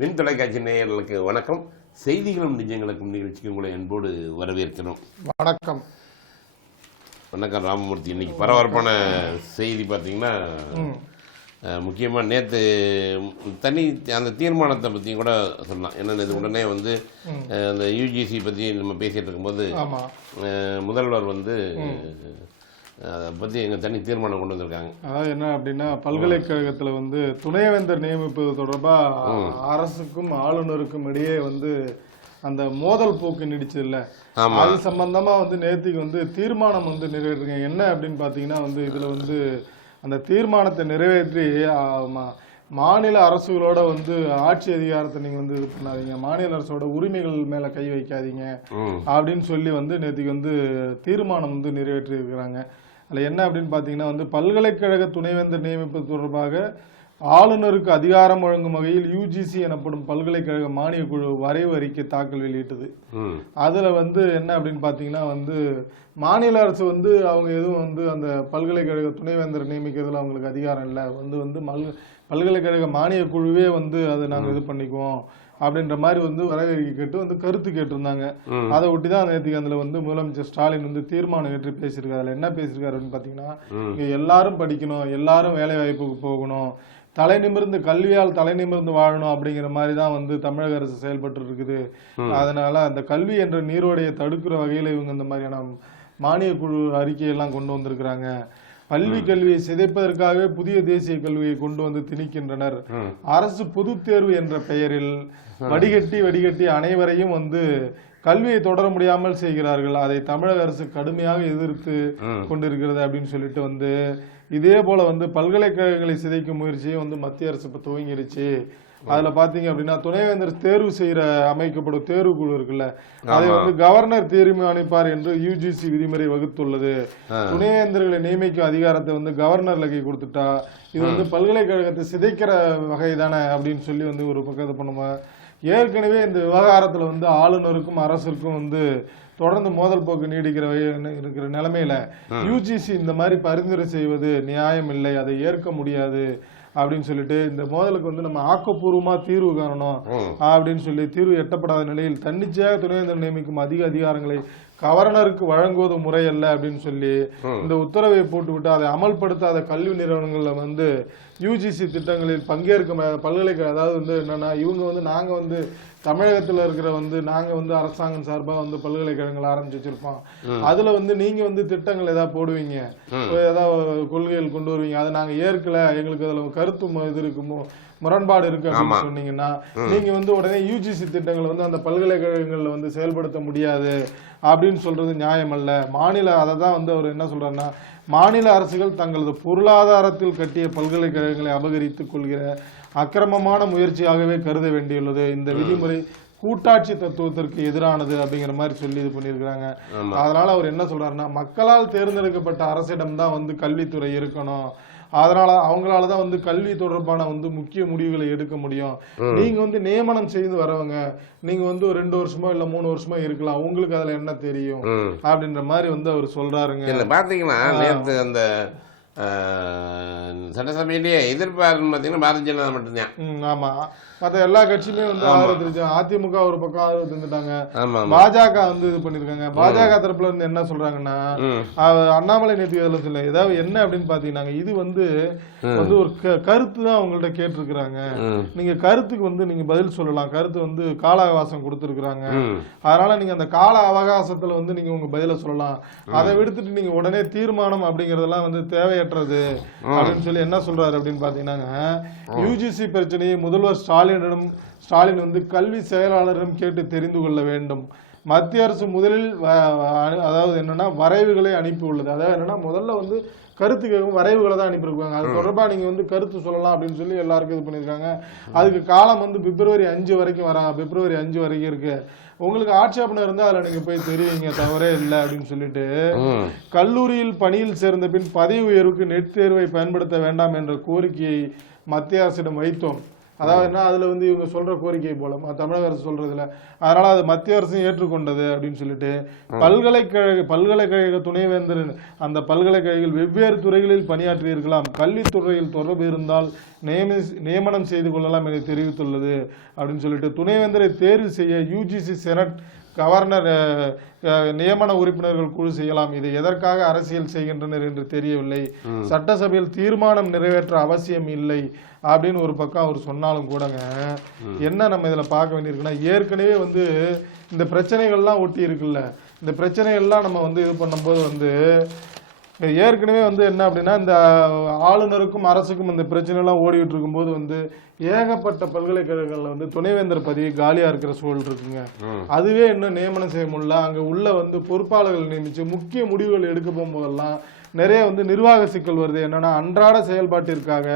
Win தொலைக்காட்சி நேயர்களுக்கு வணக்கம். செய்திகளும் நிஜங்களுக்கும் நிகழ்ச்சிக்கு உங்களை அன்போடு வரவேற்கிறோம். வணக்கம். வணக்கம் ராமமூர்த்தி. இன்னைக்கு பரபரப்பான செய்தி பார்த்தீங்கன்னா, முக்கியமாக நேற்று அந்த தீர்மானத்தை பற்றியும் கூட சொல்லலாம். என்னென்ன இது உடனே வந்து அந்த யூஜிசி பற்றி நம்ம பேசிகிட்டு இருக்கும்போது முதல்வர் வந்து அதை பற்றி எங்கள் தனி தீர்மானம் கொண்டு வந்திருக்காங்க. அதாவது என்ன அப்படின்னா, பல்கலைக்கழகத்தில் வந்து துணைவேந்தர் நியமிப்பது தொடர்பாக அரசுக்கும் ஆளுநருக்கும் இடையே வந்து அந்த மோதல் போக்கு நீடிச்சது இல்லை, அது சம்பந்தமா வந்து நேற்றுக்கு வந்து தீர்மானம் வந்து நிறைவேற்றுங்க. என்ன அப்படின்னு பார்த்தீங்கன்னா வந்து இதுல வந்து அந்த தீர்மானத்தை நிறைவேற்றி மாநில அரசுகளோட வந்து ஆட்சி அதிகாரத்தை நீங்க வந்து இது பண்ணாதீங்க, மாநில அரசோட உரிமைகள் மேல கை வைக்காதீங்க அப்படின்னு சொல்லி வந்து நேற்றுக்கு வந்து தீர்மானம் வந்து நிறைவேற்றி இருக்கிறாங்க. அதில் என்ன அப்படின்னு பார்த்தீங்கன்னா வந்து பல்கலைக்கழக துணைவேந்தர் நியமிப்பது தொடர்பாக ஆளுநருக்கு அதிகாரம் வழங்கும் வகையில் யூஜிசி எனப்படும் பல்கலைக்கழக மானிய குழு வரைவு அறிக்கை தாக்கல் வெளியிட்டது. அதுல வந்து என்ன அப்படின்னு பாத்தீங்கன்னா வந்து மாநில அரசு வந்து அவங்க எதுவும் வந்து அந்த பல்கலைக்கழக துணைவேந்தர் நியமிக்கிறதுல அவங்களுக்கு அதிகாரம் இல்லை, வந்து பல்கலைக்கழக மானிய குழுவே வந்து அதை நாங்கள் இது பண்ணிக்குவோம் அப்படின்ற மாதிரி வந்து வரவேற்கை கேட்டு வந்து கருத்து கேட்டிருந்தாங்க. அதை ஒட்டி தான் நேற்றுக்கு அதுல வந்து முதலமைச்சர் ஸ்டாலின் வந்து தீர்மானம் ஏற்றி பேசியிருக்காரு. அதுல என்ன பேசியிருக்காரு அப்படின்னு பாத்தீங்கன்னா, இங்க எல்லாரும் படிக்கணும், எல்லாரும் வேலை வாய்ப்புக்கு போகணும், தலை நிமிர்ந்து கல்வியால் தலை நிமிர்ந்து வாழணும் அப்படிங்கிற மாதிரி தான் வந்து தமிழக அரசு செயல்பட்டு இருக்குது. அதனால அந்த கல்வி என்ற நீரோடையை தடுக்கிற வகையில இவங்க இந்த மாதிரியான மானிய குழு அறிக்கையெல்லாம் கொண்டு வந்திருக்கிறாங்க. கல்வியை சிதைப்பதற்காகவே புதிய தேசிய கல்வியை கொண்டு வந்து திணிக்கின்றனர். அரசு பொது தேர்வு என்ற பெயரில் வடிகட்டி அனைவரையும் வந்து கல்வியை தொடர முடியாமல் செய்கிறார்கள். அதை தமிழக அரசு கடுமையாக எதிர்த்து கொண்டிருக்கிறது அப்படின்னு சொல்லிட்டு வந்து இதே போல வந்து பல்கலைக்கழகங்களை சிதைக்கும் முயற்சியை வந்து மத்திய அரசு இப்ப துவங்கிடுச்சு. அதுல பாத்தீங்க அப்படின்னா துணைவேந்தர் தேர்வு செய்யற அமைக்கப்படும் தேர்வு குழு இருக்குல்ல, அதை வந்து கவர்னர் தீர்மானிப்பார் என்று யுஜிசி விதிமுறை வகுத்துள்ளது. துணைவேந்தர்களை நியமிக்கும் அதிகாரத்தை வந்து கவர்னர்ல கை கொடுத்துட்டா இது வந்து பல்கலைக்கழகத்தை சிதைக்கிற வகை தானே அப்படின்னு சொல்லி வந்து ஒரு பக்கத்தை பண்ணுமா. ஏற்கனவே இந்த விவகாரத்துல வந்து ஆளுநருக்கும் அரசுக்கும் வந்து தொடர்ந்து மோதல் போக்கு இருக்கிற நிலைமையில யூஜிசி இந்த மாதிரி பரிந்துரை செய்வது நியாயம் இல்லை, அதை ஏற்க முடியாது அப்படின்னு சொல்லிட்டு இந்த மோதலுக்கு வந்து நம்ம ஆக்கப்பூர்வமா தீர்வு காணணும் அப்படின்னு சொல்லி தீர்வு எட்டப்படாத நிலையில் தன்னிச்சையாக துணைவேந்தர் நியமிக்கும் அதிக அதிகாரங்களை கவர்னருக்கு வழங்குவது முறையல்ல அப்படின்னு சொல்லி இந்த உத்தரவை போட்டுவிட்டு அதை அமல்படுத்தாத கல்வி நிறுவனங்கள்ல வந்து யூஜிசி திட்டங்களில் பங்கேற்க பல்கலைக்கழகம், அதாவது வந்து என்னன்னா இவங்க வந்து நாங்க வந்து தமிழகத்துல இருக்கிற வந்து நாங்க வந்து அரசாங்கம் சார்பா வந்து பல்கலைக்கழகங்கள் ஆரம்பிச்சு வச்சிருப்போம், அதுல வந்து நீங்க வந்து திட்டங்கள் ஏதாவது போடுவீங்க, ஏதாவது கொள்கைகள் கொண்டு வருவீங்க, அதை நாங்க ஏற்கல, எங்களுக்கு அதுல கருத்து இது இருக்குமோ முரண்பாடு இருக்கு அப்படின்னு சொன்னீங்கன்னா நீங்க வந்து உடனே யூஜிசி திட்டங்களை வந்து அந்த பல்கலைக்கழகங்கள்ல வந்து செயல்படுத்த முடியாது அப்படின்னு சொல்றது நியாயம் அல்ல. அதை தான் வந்து அவர் என்ன சொல்றாருன்னா, மாநில அரசுகள் தங்களது பொருளாதாரத்தில் கட்டிய பல்கலைக்கழகங்களை அபகரித்துக் கொள்கிற அக்கிரமமான முயற்சியாகவே கருத வேண்டியுள்ளது. இந்த விதிமுறை கூட்டாட்சி தத்துவத்திற்கு எதிரானது அப்படிங்கிற மாதிரி சொல்லி இது பண்ணியிருக்கிறாங்க. அதனால அவர் என்ன சொல்றாருன்னா, மக்களால் தேர்ந்தெடுக்கப்பட்ட அரசிடம் தான் வந்து கல்வித்துறை இருக்கணும், அதனால அவங்களாலதான் வந்து கல்வி தொடர்பான வந்து முக்கிய முடிவுகளை எடுக்க முடியும். நீங்க வந்து நியமனம் செய்து வரவங்க, நீங்க வந்து ஒரு 2 வருஷமோ இல்ல 3 வருஷமோ இருக்கலாம், உங்களுக்கு அதுல என்ன தெரியும் அப்படின்ற மாதிரி வந்து அவர் சொல்றாருங்க. பாத்தீங்கன்னா நேற்று அந்த சட்டசபையிலேயே எதிர்ப்பாருன்னு பாத்தீங்கன்னா பாரதிய ஜனதா மட்டும்தான். ஆமா, மற்ற எல்லா கட்சியுமே வந்து ஆதரவு தெரிவிச்சாங்க. அதிமுக ஒரு பக்கம் ஆதரவு தெரிஞ்சுட்டாங்க, பாஜக வந்து இது பண்ணிருக்காங்க. பாஜக தரப்புல இருந்து என்ன சொல்றாங்கன்னா, அண்ணாமலை நேற்று எதில் சொல்ல ஏதாவது என்ன அப்படின்னு பாத்தீங்கன்னா, இது வந்து ஒரு கருத்து தான் அவங்கள்ட்ட கேட்டிருக்கிறாங்க, நீங்க கருத்துக்கு வந்து நீங்க பதில் சொல்லலாம், கருத்து வந்து கால அவகாசம் கொடுத்துருக்காங்க, அதனால நீங்க அந்த கால அவகாசத்துல வந்து நீங்க உங்க பதில சொல்லலாம், அதை விடுத்துட்டு நீங்க உடனே தீர்மானம் அப்படிங்கறதெல்லாம் வந்து தேவையற்றது அப்படின்னு சொல்லி என்ன சொல்றாரு அப்படின்னு பாத்தீங்கன்னா, யுஜிசி பிரச்சனையை முதல்வர் ஸ்டாலின் வந்து கல்வி செயலாளரிடம் கேட்டு தெரிந்து கொள்ள வேண்டும். மத்திய அரசு முதலில் அதாவது என்னன்னா வரைவுகளை அனுப்பி உள்ளது. அதாவது என்னன்னா முதல்ல வந்து கருத்து கேட்கும் வரைவுகளை தான் அனுப்பியிருக்காங்க, அது தொடர்பா நீங்க வந்து கருத்து சொல்லலாம் அப்படின்னு சொல்லி எல்லாருக்கும் இது பண்ணியிருக்காங்க. அதுக்கு காலம் வந்து பிப்ரவரி 5 வரைக்கும் பிப்ரவரி 5 வரைக்கும் இருக்கு. உங்களுக்கு ஆட்சேபனை இருந்தா அதுல நீங்க போய் தெரிவிங்க, தவறே இல்லை அப்படின்னு சொல்லிட்டு, கல்லூரியில் பணியில் சேர்ந்த பின் பதவி உயர்வுக்கு நெட் தேர்வை பயன்படுத்த வேண்டாம் என்ற கோரிக்கையை மத்திய அரசிடம் வைத்தோம். அதாவது என்ன அதுல வந்து இவங்க சொல்ற கோரிக்கை போல தமிழக அரசு சொல்றதுல, அதனால அது மத்திய அரசும் ஏற்றுக்கொண்டது அப்படின்னு சொல்லிட்டு பல்கலைக்கழக துணைவேந்தர் அந்த பல்கலைக்கழகங்கள் வெவ்வேறு துறைகளில் பணியாற்றி இருக்கலாம், கல்வித்துறையில் தொடர்பு இருந்தால் நியமனம் செய்து கொள்ளலாம் என தெரிவித்துள்ளது அப்படின்னு சொல்லிட்டு துணைவேந்தரை தேர்வு செய்ய யுஜிசி செனட் கவர்னர் நியமன உறுப்பினர்கள் குழு செய்யலாம். இது எதற்காக அரசியல் செய்கின்றனர் என்று தெரியவில்லை, சட்டசபையில் தீர்மானம் நிறைவேற்ற அவசியம் இல்லை அப்படின்னு ஒரு பக்கம் அவர் சொன்னாலும் கூடங்க, என்ன நம்ம இதுல பார்க்க வேண்டியிருக்குன்னா, ஏற்கனவே வந்து இந்த பிரச்சனைகள்லாம் ஒட்டி இருக்குல்ல, இந்த பிரச்சனைகள்லாம் நம்ம வந்து இது பண்ணும்போது வந்து ஏற்கனவே வந்து என்ன அப்படின்னா, இந்த ஆளுநருக்கும் அரசுக்கும் இந்த பிரச்சனை எல்லாம் ஓடிட்டு இருக்கும்போது வந்து ஏகப்பட்ட பல்கலைக்கழகங்கள்ல வந்து துணைவேந்தர் பதவி காலியா இருக்கிற சூழல் இருக்குங்க. அதுவே இன்னும் நியமனம் செய்ய முடியல. அங்க உள்ள வந்து பொறுப்பாளர்கள் நியமிச்சு முக்கிய முடிவுகள் எடுக்க போகும்போதெல்லாம் நிறைய வந்து நிர்வாக சிக்கல் வருது. என்னன்னா, அன்றாட செயல்பாட்டிற்காக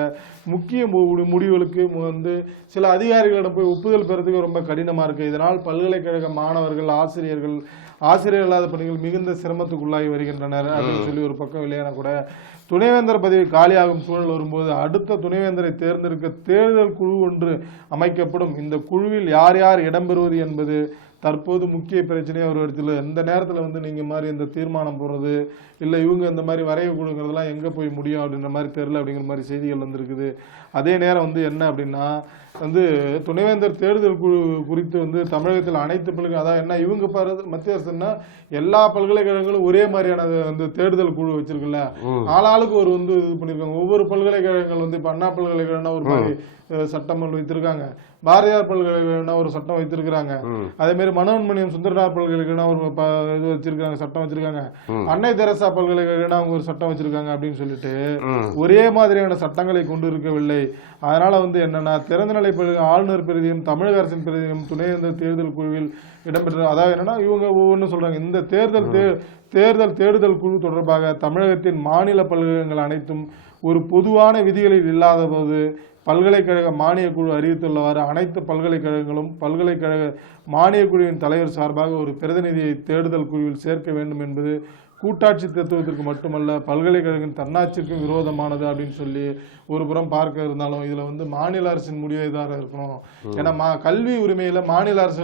முக்கிய முடிவுகளுக்கு வந்து சில அதிகாரிகளிடம் போய் ஒப்புதல் பெறதுக்கு ரொம்ப கடினமா இருக்கு. இதனால் பல்கலைக்கழக மாணவர்கள், ஆசிரியர் இல்லாத பணிகள் மிகுந்த சிரமத்துக்குள்ளாகி வருகின்றனர் அப்படின்னு சொல்லி ஒரு பக்கம் இல்லையா கூட, துணைவேந்தர் பதவி காலியாகும் சூழல் வரும்போது அடுத்த துணைவேந்தரை தேர்ந்தெடுக்க தேர்தல் குழு ஒன்று அமைக்கப்படும். இந்த குழுவில் யார் யார் இடம்பெறுவது என்பது தற்போது முக்கிய பிரச்சனையா ஒரு இடத்துல. இந்த நேரத்துல வந்து நீங்க மாதிரி இந்த தீர்மானம் போடுறது இல்ல இவங்க இந்த மாதிரி வரைய கொடுக்கறதெல்லாம் எங்க போய் முடியும் அப்படின்ற மாதிரி தெரியல அப்படிங்கிற மாதிரி செய்திகள் வந்திருக்குது. அதே நேரம் வந்து என்ன அப்படின்னா, வந்து துணைவேந்தர் தேர்தல் குழு குறித்து வந்து தமிழகத்தில் அனைத்து அதாவது என்ன இவங்க மத்திய அரசுன்னா எல்லா பல்கலைக்கழகங்களும் ஒரே மாதிரியான அந்த தேர்தல் குழு வச்சிருக்குல்ல, ஆளாளுக்கு ஒரு வந்து இது பண்ணிருக்காங்க. ஒவ்வொரு பல்கலைக்கழகங்கள் வந்து இப்ப அண்ணா பல்கலைக்கழகம் ஒரு மாதிரி சட்டம் வைத்திருக்காங்க, பாரதியார் பல்கலைக்கழகம் ஒரு சட்டம் வைத்திருக்கிறாங்க, அதே மாதிரி மனோன்மணியம் சுந்தரனார் பல்கலைக்கழகம் ஒரு இது வச்சிருக்காங்க, சட்டம் வச்சிருக்காங்க, அன்னை தெரசா பல்கலைக்கழகம் அவங்க ஒரு சட்டம் வச்சிருக்காங்க அப்படின்னு சொல்லிட்டு ஒரே மாதிரியான சட்டங்களை கொண்டு இருக்கவில்லை. அதனால வந்து என்னன்னா, திறந்தநிலை ஆளுநர் பிரதியும் தமிழக அரசின் பிரதியும் துணைவேந்தர் தேர்தல் குழுவில் இடம்பெற்ற, அதாவது என்னன்னா இவங்க ஒவ்வொன்னு சொல்றாங்க. இந்த தேர்தல் குழு தொடர்பாக தமிழகத்தின் மாநில பல்கலைக்கழகங்கள் அனைத்தும் ஒரு பொதுவான விதிகளில் இல்லாத போது பல்கலைக்கழக மானிய குழு அறிவித்துள்ளவாறு அனைத்து பல்கலைக்கழகங்களும் பல்கலைக்கழக மானிய குழுவின் தலைவர் சார்பாக ஒரு பிரதிநிதியை தேர்தல் குழுவில் சேர்க்க வேண்டும் என்பது கூட்டாட்சி தத்துவத்திற்கு மட்டுமல்ல பல்கலைக்கழகம் தன்னாட்சிக்கும் விரோதமானது அப்படின்னு சொல்லி ஒரு புறம் பார்க்க இருந்தாலும், இதுல வந்து மாநில அரசின் முடிவை தான் இருக்கணும். ஏன்னா கல்வி உரிமையில மாநில அரசு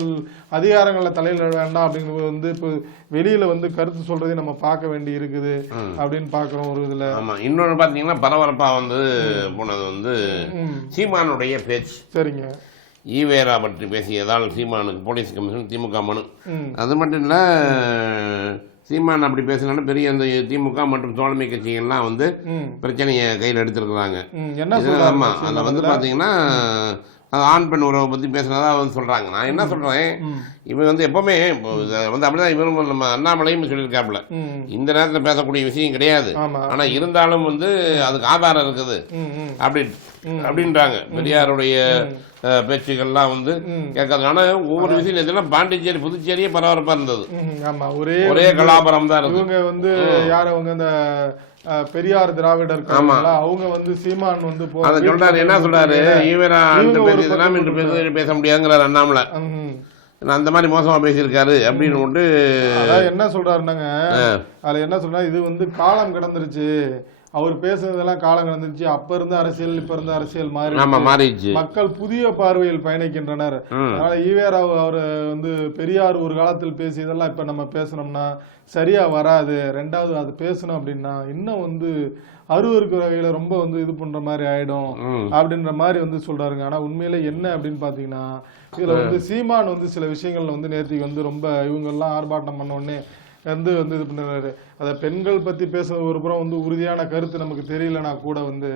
அதிகாரங்களை தலையிட வேண்டாம் அப்படிங்கிறது வந்து இப்போ வெளியில வந்து கருத்து சொல்றதை நம்ம பார்க்க வேண்டி இருக்குது அப்படின்னு பாக்குறோம். ஒரு இதுல இன்னொன்னு பாத்தீங்கன்னா பரபரப்பா வந்து போனது வந்து சீமானுடைய பேச்சு. சரிங்க, ஈவேரா பற்றி பேசியதால் சீமானுக்கு போலீஸ் கமிஷன் திமுக மனு. அது மட்டும் இல்ல, சீமான் அப்படி பேசினாலும் பெரிய அந்த திமுக மற்றும் தோழமை கட்சிகள்லாம் வந்து பிரச்சனையை கையில் எடுத்திருக்கிறாங்க. ஆமா, அதில் வந்து பாத்தீங்கன்னா ஆண் பெண் உறவை பத்தி பேசுனதா வந்து சொல்றாங்க. நான் என்ன சொல்றேன், இவங்க வந்து எப்பவுமே வந்து அப்படிதான் இவரும் நம்ம அண்ணாமலையும் சொல்லியிருக்காப்புல, இந்த நேரத்தில் பேசக்கூடிய விஷயம் கிடையாது, ஆனா இருந்தாலும் வந்து அதுக்கு ஆதாரம் இருக்குது அப்படின்றாங்க. பெரியாருடைய பேச்சுகள்லாம் வந்து கேட்கறதுனால ஒவ்வொரு விஷயம் இதெல்லாம் பாண்டிச்சேரி புதுச்சேரியே பரபரப்பா இருந்தது. ஒரே கலாபரம் தான் இருக்கு. இவங்க வந்து யார் அவங்க இந்த பெரியார் திராவிடர் அவங்க வந்து சீமான் வந்து சொல்றாரு, என்ன சொல்றாரு, ஈவேரா பேச முடியாதுங்கிறார் அண்ணாமலை, அந்த மாதிரி மோசமா பேசியிருக்காரு அப்படின்னு என்ன சொல்றாருன்னாங்க. அதுல என்ன சொல்றா, இது வந்து காலம் கடந்துருச்சு, அவர் பேசுறதெல்லாம் காலம் கடந்துருச்சு, அப்ப இருந்த அரசியல் இப்ப இருந்த அரசியல் மாறிடுச்சு, மக்கள் புதிய பார்வையில் பயணிக்கின்றனர். அதனால ஈவேரா அவர் வந்து பெரியார் ஒரு காலத்தில் பேசியதெல்லாம் இப்ப நம்ம பேசணும்னா சரியா வராது, ரெண்டாவது அது பேசணும் அப்படின்னா இன்னும் வந்து அருவருக்கு வகையில ரொம்ப வந்து இது பண்ற மாதிரி ஆயிடும் அப்படின்ற மாதிரி வந்து சொல்றாருங்க. ஆனா உண்மையில என்ன அப்படின்னு பாத்தீங்கன்னா, இதுல வந்து சீமான் வந்து சில விஷயங்கள்ல வந்து நேற்றுக்கு வந்து ரொம்ப இவங்க எல்லாம் ஆர்ப்பாட்டம் பண்ண உடனே வந்து இது பண்ணுறாரு. அத பெண்கள் பத்தி பேசுறது ஒரு புறம் வந்து உறுதியான கருத்து நமக்கு தெரியலனா கூட வந்து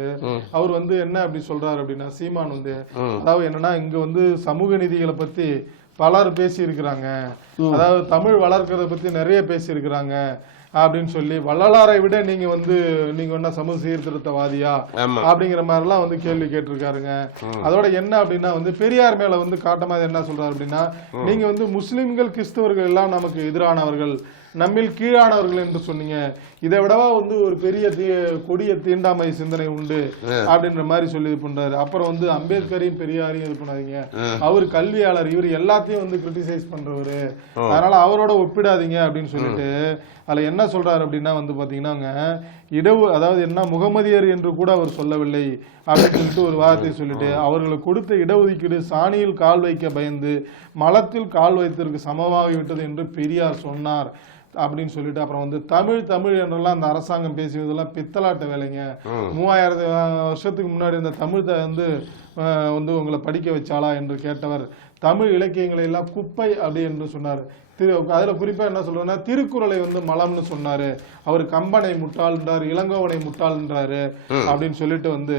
அவர் வந்து என்ன அப்படி சொல்றாரு அப்படின்னா, சீமான் வந்து அதாவது என்னன்னா, இங்க வந்து சமூக நீதிகளை பத்தி பலர் பேசி இருக்கிறாங்க, அதாவது தமிழ் வளர்க்கறத பத்தி நிறைய பேசி இருக்கிறாங்க அப்படின்னு சொல்லி, வள்ளலாரை விட நீங்க என்ன சமூக சீர்திருத்தவாதியா அப்படிங்கிற மாதிரி எல்லாம் வந்து கேள்வி கேட்டிருக்காருங்க. அதோட என்ன அப்படின்னா வந்து பெரியார் மேல வந்து காட்டமா என்ன சொல்றாரு அப்படின்னா, நீங்க வந்து முஸ்லிம்கள் கிறிஸ்தவர்கள் எல்லாம் நமக்கு எதிரானவர்கள், நம்மில் கீழானவர்கள் என்று சொன்னீங்க, இதை விடவா வந்து ஒரு பெரிய கொடிய தீண்டாமை சிந்தனை உண்டு அப்படின்ற மாதிரி சொல்லி இது பண்றாரு. அப்புறம் வந்து அம்பேத்கரையும் பெரியாரையும் இது பண்ணாதீங்க, அவர் கல்வியாளர், இவர் எல்லாத்தையும் வந்து கிரிட்டிசைஸ் பண்றவரு, அதனால அவரோட ஒப்பிடாதீங்க அப்படின்னு சொல்லிட்டு அதுல என்ன சொல்றாரு அப்படின்னா வந்து பாத்தீங்கன்னா, அதாவது என்ன முகமதியர் என்று கூட அவர் சொல்லவில்லை, அப்படின்னு சொல்லிட்டு ஒரு வார்த்தை சொல்லிட்டு அவர்களுக்கு கொடுத்த இடஒதுக்கீடு சாணியில் கால் வைக்க பயந்து மலத்தில் கால் வைத்ததற்கு சமமாகிவிட்டது என்று பெரியார் சொன்னார் அப்படின்னு சொல்லிட்டு அப்புறம் வந்து தமிழ் என்றெல்லாம் அந்த அரசாங்கம் பேசியதெல்லாம் பித்தலாட்ட வேலைங்க. 3000 வருஷத்துக்கு முன்னாடி இந்த தமிழ் வந்து உங்களை படிக்க வச்சாளா என்று கேட்டவர் தமிழ் இலக்கியங்களை எல்லாம் குப்பை அப்படி என்று சொன்னார். அதுல குறிப்பா என்ன சொல்றேன்னா திருக்குறளை வந்து மலம்னு சொன்னாரு. அவர் கம்பனை முட்டாள்ன்றாரு, இளங்கோவனை முட்டாள்ன்றாரு அப்படின்னு சொல்லிட்டு வந்து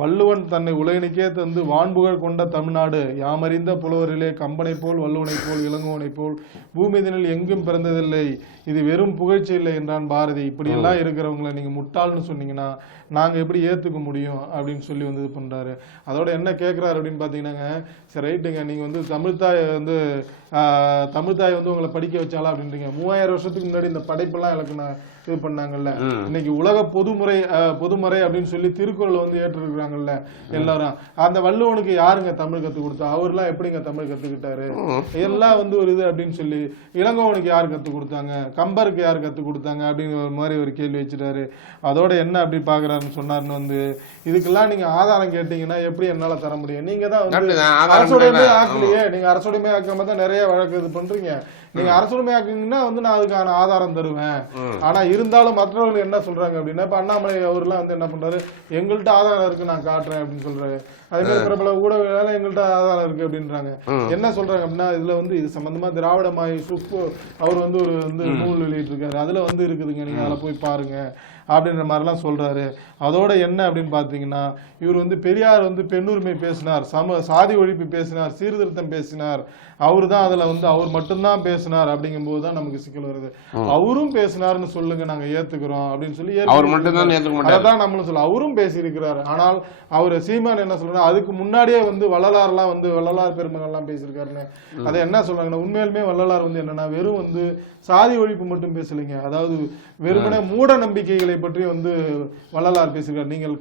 வள்ளுவன் தன்னை உலகினுக்கே தந்து வான்புகழ் கொண்ட தமிழ்நாடு யாமறிந்த புலவரிலே கம்பனை போல் வள்ளுவனை போல் இளங்கோவனை போல் பூமிதனில் எங்கும் பிறந்ததில்லை, இது வெறும் புகழ்ச்சி இல்லை என்றான் பாரதி. இப்படி எல்லாம் இருக்கிறவங்களை நீங்க முட்டாள்னு சொன்னீங்கன்னா நாங்க எப்படி ஏத்துக்க முடியும் அப்படின்னு சொல்லி வந்து இது பண்றாரு. அதோட என்ன கேட்கிறாரு அப்படின்னு பாத்தீங்கன்னா, சரி ரைட்டுங்க, நீங்க வந்து தமிழ்தாய் வந்து உங்களை படிக்க வச்சாலா அப்படின்றீங்க. 3000 வருஷத்துக்கு முன்னாடி இந்த படைப்பெல்லாம் இலக்கணம் இது பண்ணாங்கல்ல, இன்னைக்கு உலக பொதுமறை அப்படின்னு சொல்லி திருக்குறளை வந்து ஏற்றிருக்கிறாங்கல்ல எல்லாரும். அந்த வள்ளுவனுக்கு யாருங்க தமிழ் கத்து கொடுத்தா? அவர்லாம் எப்படிங்க தமிழ் கத்துக்கிட்டாரு? எல்லாம் வந்து ஒரு இது அப்படின்னு சொல்லி இளங்கோவனுக்கு யார் கத்து கொடுத்தாங்க, கம்பருக்கு யார் கத்து கொடுத்தாங்க அப்படின்னு மாதிரி ஒரு கேள்வி வச்சுட்டாரு. அதோட என்ன அப்படி பாக்குறாருன்னு சொன்னாருன்னு வந்து இதுக்கெல்லாம் நீங்க ஆதாரம் கேட்டீங்கன்னா எப்படி என்னால தர முடியும்? நீங்க தான் வந்து அரசுடைமை ஆக்கலையே, நீங்க அரசுடைமை ஆக்காம தான் நிறைய வழக்கு இது பண்றீங்க. நீங்க அரசுடைமை ஆக்குனீங்கன்னா வந்து நான் அதுக்கான ஆதாரம் தருவேன். ஆனா இருந்தாலும் மற்றவர்கள் என்ன சொல்றாங்க அப்படின்னா, இப்ப அண்ணாமலை அவர்லாம் வந்து என்ன பண்றாரு, எங்கள்கிட்ட ஆதாரம் இருக்கு நான் காட்டுறேன் அப்படின்னு சொல்றாரு. அதே மாதிரி பிரபல ஊடகங்களால எங்கள்கிட்ட ஆதாரம் இருக்கு அப்படின்றாங்க. என்ன சொல்றாங்க அப்படின்னா, இதுல வந்து இது சம்பந்தமா திராவிட மாய் சுப்பு அவர் வந்து ஒரு வந்து நூல் வெளியிட்டு இருக்காரு, அதுல வந்து இருக்குதுங்க, நீங்க அதில் போய் பாருங்க அப்படின்ற மாதிரிலாம் சொல்றாரு. அதோட என்ன அப்படின்னு பாத்தீங்கன்னா, இவர் வந்து பெரியார் வந்து பெண்ணுரிமை பேசினார், சாதி ஒழிப்பு பேசினார், சீர்திருத்தம் பேசினார், அவரு தான் அதுல வந்து அவர் மட்டும்தான் பேசினார் அப்படிங்கும் போதுதான் நமக்கு சிக்கல் வருது. அவரும் பேசினார்னு சொல்லுங்க, நாங்க ஏத்துக்கிறோம் அப்படின்னு சொல்லி அதான் நம்மளும் சொல்ல அவரும் பேசி இருக்கிறாரு. ஆனால் அவரு சீமான் என்ன சொல்றாரு, அதுக்கு முன்னாடியே வந்து வள்ளலார்லாம் வந்து வள்ளலார் பெருமகள்லாம் பேசியிருக்காருன்னு. அதை என்ன சொல்றாங்கன்னா, உண்மையிலுமே வள்ளலார் வந்து என்னன்னா வெறும் வந்து சாதி ஒழிப்பு மட்டும் பேசலைங்க, அதாவது வெறுமனே மூட நம்பிக்கைகளை பற்றி வந்து வள்ளலார் பேசியிருக்காரு. நீங்கள்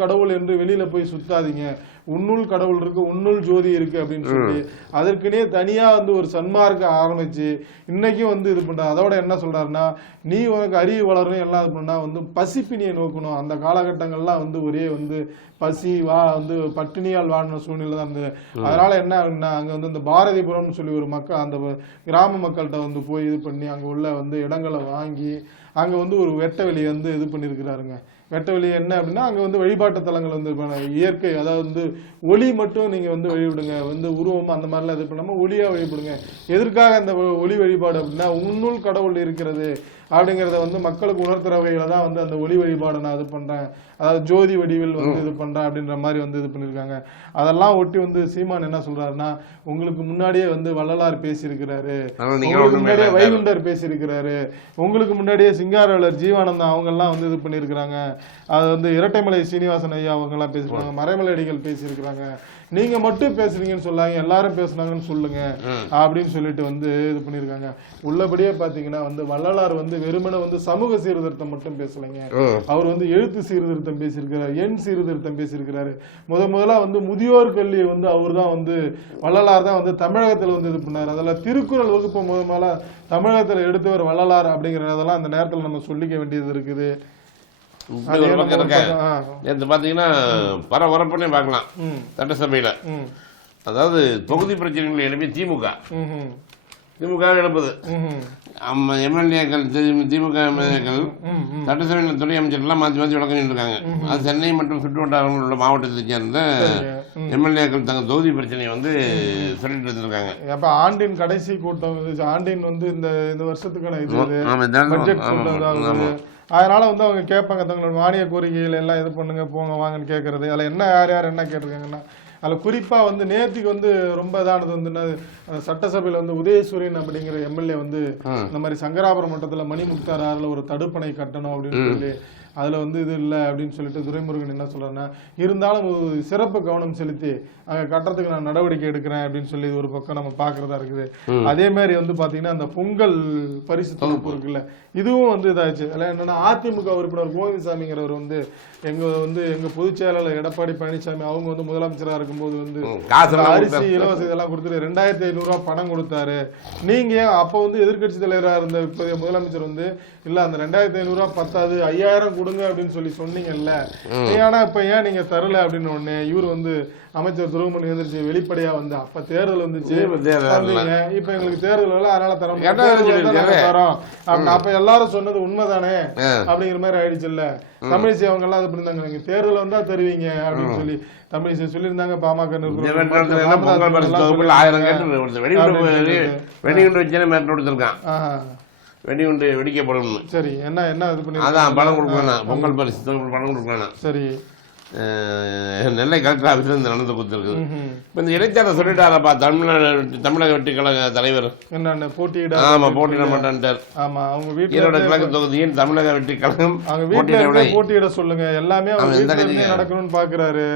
கடவுள் என்று வெளியில போய் சுத்தாதீங்க, உன்னுள் கடவுள் இருக்கு, உன்னுள் ஜோதி இருக்கு அப்படின்னு சொல்லி அதற்குனே தனியா வந்து ஒரு சன்மார்க்க ஆரம்பிச்சு இன்னைக்கும் வந்து இது பண்ற. அதோட என்ன சொல்றாருன்னா, நீ உனக்கு அறிவு வளரணும் எல்லாம் இது பண்ணா வந்து பசிப்பினியை நோக்கணும். அந்த காலகட்டங்கள்லாம் வந்து ஒரே வந்து பசி வந்து பட்டினியால் வாடின சூழ்நிலை தான் இருந்தது. அதனால என்ன அப்படின்னா, அங்க வந்து இந்த பாரதிபுரம்னு சொல்லி ஒரு மக்கள் அந்த கிராம மக்கள்கிட்ட வந்து போய் இது பண்ணி அங்க உள்ள வந்து இடங்களை வாங்கி அங்க வந்து ஒரு வெட்ட வெளியை வந்து இது பண்ணிருக்கிறாருங்க. வெட்ட வெளி என்ன அப்படின்னா, அங்க வந்து வழிபாட்டு தலங்கள் வந்து இயற்கை, அதாவது வந்து ஒளி மட்டும் நீங்க வந்து வழிபடுங்க, வந்து உருவம் அந்த மாதிரிலாம் இது பண்ணாம ஒளியா வழிபடுங்க. எதற்காக அந்த ஒளி வழிபாடு அப்படின்னா, உன்னுள் கடவுள் இருக்கிறது அப்படிங்கிறத வந்து மக்களுக்கு உணர்த்துற வகையில தான் வந்து அந்த ஒளி வழிபாடு நான் இது பண்றேன், அதாவது ஜோதி வடிவில் வந்து இது பண்றேன் அப்படின்ற மாதிரி வந்து இது பண்ணிருக்காங்க. அதெல்லாம் ஒட்டி வந்து சீமான் என்ன சொல்றாருன்னா, உங்களுக்கு முன்னாடியே வந்து வள்ளலார் பேசியிருக்கிறாரு, உங்களுக்கு முன்னாடியே வைகுண்டர் பேசியிருக்கிறாரு, உங்களுக்கு முன்னாடியே சிங்காரவேலர் ஜீவானந்தம் அவங்க எல்லாம் வந்து இது பண்ணிருக்கிறாங்க, அது வந்து இரட்டைமலை சீனிவாசன் ஐயா அவங்க எல்லாம் பேசிருக்காங்க, மறைமலை அடிகள் பேசியிருக்கிறாங்க, நீங்க மட்டும் பேசுறீங்கன்னு சொல்லாங்க, எல்லாரும் பேசுனாங்கன்னு சொல்லுங்க அப்படின்னு சொல்லிட்டு வந்து இது பண்ணிருக்காங்க. உள்ளபடியே பாத்தீங்கன்னா வந்து வள்ளலார் வந்து வெறுமனை வந்து சமூக சீர்திருத்தம் மட்டும் பேசலைங்க, அவர் வந்து எழுத்து சீர்திருத்தம் பேசியிருக்கிறார், எண் சீர்திருத்தம் பேசியிருக்கிறாரு. முதலா வந்து முதியோர் கல்வியை வந்து அவர் தான் வந்து வள்ளலார் தான் வந்து தமிழகத்துல வந்து இது பண்ணாரு. அதெல்லாம் திருக்குறள் வகுப்பு முதல்ல தமிழகத்துல எடுத்தவர் வள்ளலார் அப்படிங்கிறதெல்லாம் அந்த நேரத்துல நம்ம சொல்லிக்க வேண்டியது இருக்குது. நேற்று பாத்தீங்கன்னா பரபரப்புன்னே பார்க்கலாம் சட்டசபையில. அதாவது தொகுதி பிரச்சனைகள் எழுப்பி திமுக எழுப்புது. எம்எல்ஏக்கள் திமுக எம்எல்ஏக்கள் சட்டசபையில் துணை அமைச்சர்கள்லாம் மாற்றி விளக்கம் இருக்காங்க. அது சென்னை மற்றும் சுற்றுவட்டாரங்கள் உள்ள மாவட்டத்தை சேர்ந்த எம்எல்ஏக்கள் தங்கள் தொகுதி பிரச்சனையை வந்து சொல்லிட்டு இருந்திருக்காங்க. அப்ப ஆண்டின் கடைசி கூட்டம் ஆண்டின் வந்து இந்த வருஷத்துக்கான அதனால வந்து அவங்க கேட்பாங்க, தங்களோட மானிய கோரிக்கைகள் எல்லாம் இது பண்ணுங்க போங்க வாங்கன்னு கேட்கறது. அதில் என்ன யார் என்ன கேட்டிருக்காங்கன்னா, அதில் குறிப்பாக வந்து நேற்றுக்கு வந்து ரொம்ப இதானது வந்து சட்டசபையில் வந்து உதயசூரியன் அப்படிங்கிற எம்எல்ஏ வந்து இந்த மாதிரி சங்கராபுரம் மட்டத்தில் மணிமுக்தார் ஆறுல ஒரு தடுப்பணை கட்டணும் அப்படின்னு சொல்லி அதில் வந்து இது இல்லை அப்படின்னு சொல்லிட்டு துரைமுருகன் என்ன சொல்றாருன்னா, இருந்தாலும் ஒரு சிறப்பு கவனம் செலுத்தி அங்கே கட்டுறதுக்கு நான் நடவடிக்கை எடுக்கிறேன் அப்படின்னு சொல்லி ஒரு பக்கம் நம்ம பார்க்கறதா இருக்குது. அதே மாதிரி வந்து பார்த்தீங்கன்னா அந்த பொங்கல் பரிசு தொகுப்பு இருக்குல்ல, இதுவும் வந்து இதாச்சு. அதில் என்னன்னா, அதிமுக உறுப்பினர் கோவிந்தசாமிங்கிறவர் வந்து எங்க பொதுச் செயலாளர் எடப்பாடி பழனிசாமி அவங்க வந்து முதலமைச்சராக இருக்கும்போது வந்து அரிசி இலவச இதெல்லாம் கொடுத்துட்டு 2500 ரூபா பணம் கொடுத்தாரு. நீங்க அப்ப வந்து எதிர்கட்சி தலைவராக இருந்த இப்போதைய முதலமைச்சர் வந்து இல்ல அந்த 2500 ரூபா பத்தாது 5000 கொடுங்க அப்படின்னு சொல்லி சொன்னீங்கல்ல, ஆனா இப்ப ஏன் நீங்க தரல அப்படின்னு உடனே இவர் வந்து அமைச்சர் துருவமணி எந்திரிச்சு வெளிப்படையா வந்து அப்ப தேர்தல் வந்துச்சு, இப்ப எங்களுக்கு தேர்தல் இல்ல அதனால தரோம். அப்ப எல்லாரும் சொன்னது உண்மைதானே அப்படிங்கிற மாதிரி ஆயிடுச்சு இல்ல. தமிழிசை அவங்க எல்லாம் இது பண்ணிருந்தாங்க, நீங்க தேர்தல் வந்தா தருவீங்க அப்படின்னு சொல்லி தமிழிசை சொல்லியிருந்தாங்க. பாமக வெடிகுண்டு வெடிக்கப்படும். சரி, என்ன என்ன இது பண்ணி அதான் பணம் கொடுக்கணும், பொங்கல் பரிசு பணம் கொடுக்கணும். சரி, நெல்லை கலெக்டர் ஆஃபீஸ்ல இந்த நடந்து கொடுத்துருக்குது. இப்போ இந்த இடைத்தேர்தல் சொல்லிட்டாரப்பா தமிழக வெற்றி கழக தலைவர் என்ன போட்டியிட மாட்டான்ட்டார். ஆமா, அவங்க வீட்டுல ஈரோடு கிழக்கு தொகுதியில் தமிழக வெற்றி கழகம் அவங்க வீட்டுல போட்டியிட சொல்லுங்க, எல்லாமே அவங்க வீட்டுல இருந்தே நடக்கணும்னு பாக்குறாரு.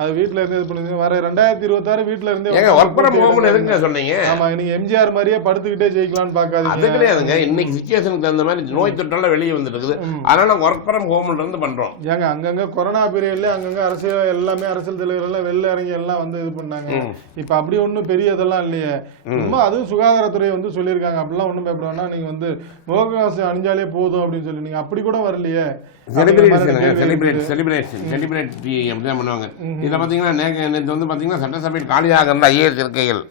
அது வீட்டுல இருந்து இது பண்ணுங்க. வர 2026 வீட்டுல இருந்தே ஒர்க் ஃப்ரம் ஹோம்னு எதுங்க சொன்னீங்க? ஆமா, நீங்க எம்ஜிஆர் மாதிரியே படுத்துக்கிட்டே ஜெயிக்கலாம்னு பாக்காதீங்க. அது கிடையாதுங்க, இன்னைக்கு சிச்சுவேஷனுக்கு தகுந்த மாதிரி நோய் தொற்றெல்லாம் வெளியே வந்துட்டு இருக்குது. அதனால ஒர்க் ஃப்ரம் ஹோம்ல இருந்து பண்றோம். ஏங்க அங்கங்க கொரோனா பீரியட்ல அங்கங்க அரசியல் எல்லாமே அரசியல் தலைவர்கள் எல்லாம் வெளில இறங்கி எல்லாம் வந்து இது பண்ணாங்க. இப்ப அப்படி ஒண்ணும் பெரிய இதெல்லாம் இல்லையே. சும்மா அதுவும் சுகாதாரத்துறை வந்து சொல்லியிருக்காங்க, அப்படிலாம் ஒண்ணும் பயப்பட வேணாம், நீங்க வந்து முகக்கவசம் அணிஞ்சாலே போதும் அப்படின்னு சொல்லி நீங்க அப்படி கூட வரலையே. சட்டசபையில் காலியாக இருந்த ஐஏஎஸ் இருக்கைகள்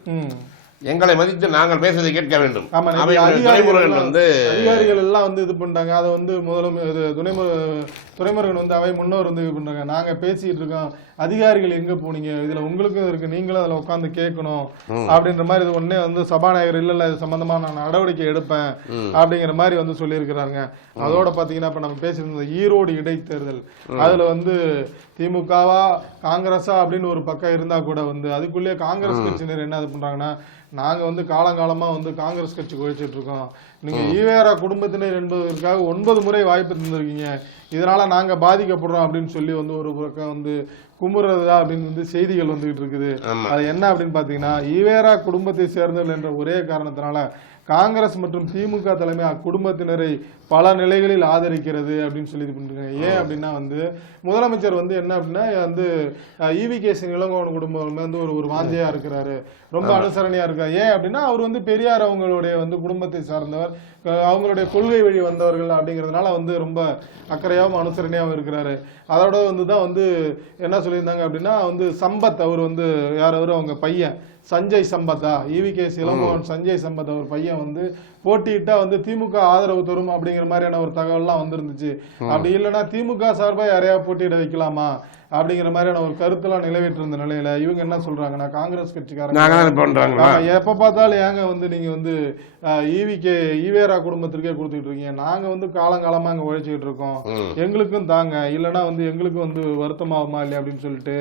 எங்களை மதித்து நாங்கள் பேசுவதை கேட்க வேண்டும். அதிகாரிகள் எல்லாம் வந்து இது பண்றாங்க. அதை வந்து துறைமுருகன் வந்து அவை முன்னோர் வந்து இது பண்றாங்க. நாங்க பேசிட்டு இருக்கோம், அதிகாரிகள் எங்க போனீங்க, இதுல உங்களுக்கும் இருக்கு, நீங்களும் அதுல உட்காந்து கேட்கணும் அப்படின்ற மாதிரி இது ஒன்னே வந்து சபாநாயகர் இல்ல இது சம்பந்தமா நான் நடவடிக்கை எடுப்பேன் அப்படிங்கிற மாதிரி வந்து சொல்லியிருக்கிறாங்க. அதோட பாத்தீங்கன்னா இப்ப நம்ம பேசியிருந்த ஈரோடு இடைத்தேர்தல், அதுல வந்து திமுகவா காங்கிரஸா அப்படின்னு ஒரு பக்கம் இருந்தா கூட வந்து அதுக்குள்ளேயே காங்கிரஸ் கட்சியினர் என்ன இது பண்றாங்கன்னா, நாங்க வந்து காலங்காலமா வந்து காங்கிரஸ் கட்சி குழைச்சிட்டு இருக்கோம், நீங்க ஈவேரா குடும்பத்தினர் என்பதற்காக 9 முறை வாய்ப்பு தந்திருக்கீங்க, இதனால நாங்க பாதிக்கப்படுறோம் அப்படின்னு சொல்லி வந்து ஒரு பக்கம் வந்து கும்புறதா அப்படின்னு வந்து செய்திகள் வந்துகிட்டு இருக்குது. அது என்ன அப்படின்னு பாத்தீங்கன்னா, ஈவேரா குடும்பத்தை சேர்ந்தவர்கள் என்ற ஒரே காரணத்தினால காங்கிரஸ் மற்றும் திமுக தலைமை அக்குடும்பத்தினரை பல நிலைகளில் ஆதரிக்கிறது அப்படின்னு சொல்லி இது பண்றாங்க. ஏன் அப்படின்னா வந்து முதலமைச்சர் வந்து என்ன அப்படின்னா வந்து ஈவி.கே. இளங்கோவன் குடும்பம் வந்து ஒரு வாஞ்சையா இருக்கிறாரு, ரொம்ப அனுசரணையா இருக்காரு. ஏன் அப்படின்னா அவர் வந்து பெரியார் அவங்களுடைய வந்து குடும்பத்தை சார்ந்தவர், அவங்களுடைய கொள்கை வழி வந்தவர்கள் அப்படிங்கிறதுனால வந்து ரொம்ப அக்கறையாகவும் அனுசரணையாகவும் இருக்கிறாரு. அதோட வந்து தான் வந்து என்ன சொல்லியிருந்தாங்க அப்படின்னா வந்து சம்பத் அவர் வந்து யார் அவரு அவங்க பையன் சஞ்சய் சம்பத்தா, ஈவி.கே. இளங்கோவன் சஞ்சய் சம்பத் அவர் பையன் வந்து போட்டியிட்டா வந்து திமுக ஆதரவு தரும் அப்படிங்கிற மாதிரியான ஒரு தகவல்லாம் வந்திருந்துச்சு. அப்படி இல்லைன்னா திமுக சார்பா யாரையாவது போட்டியிட வைக்கலாமா அப்படிங்கிற மாதிரியான ஒரு கருத்தெல்லாம் நிலவிட்டு இருந்த நிலையில இவங்க என்ன சொல்றாங்கன்னா, காங்கிரஸ் கட்சிக்காரங்க எப்ப பார்த்தாலும் ஏங்க வந்து நீங்க வந்து ஈவேரா குடும்பத்திற்கே கொடுத்துட்டு இருக்கீங்க, நாங்க வந்து காலங்காலமா அங்க உழைச்சிக்கிட்டு இருக்கோம், எங்களுக்கும் தாங்க, இல்லைன்னா வந்து எங்களுக்கும் வந்து வருத்தமாகுமா இல்லையா அப்படின்னு சொல்லிட்டு